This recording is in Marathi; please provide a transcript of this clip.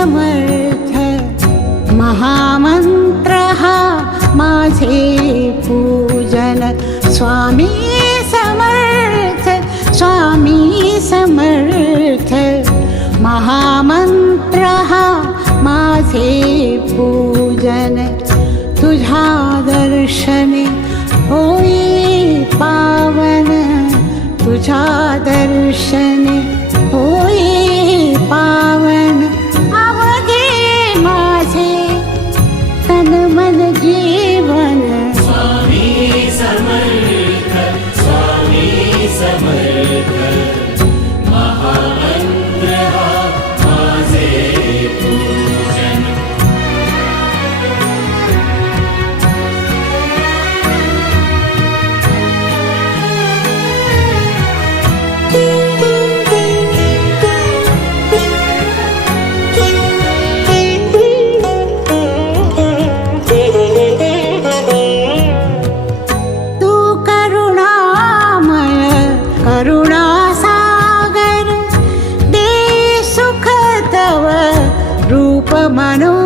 समर्थ महामंत्र हा माझे पूजन स्वामी समर्थ स्वामी समर्थ महामंत्र हा माझे पूजन तुझ्या दर्शने होई पावन तुझ्या दर्शने होई पावन अवघे माझे तन मन जीवन स्वामी समर्थ महामंत्र हा माझे पूजन रूप मनो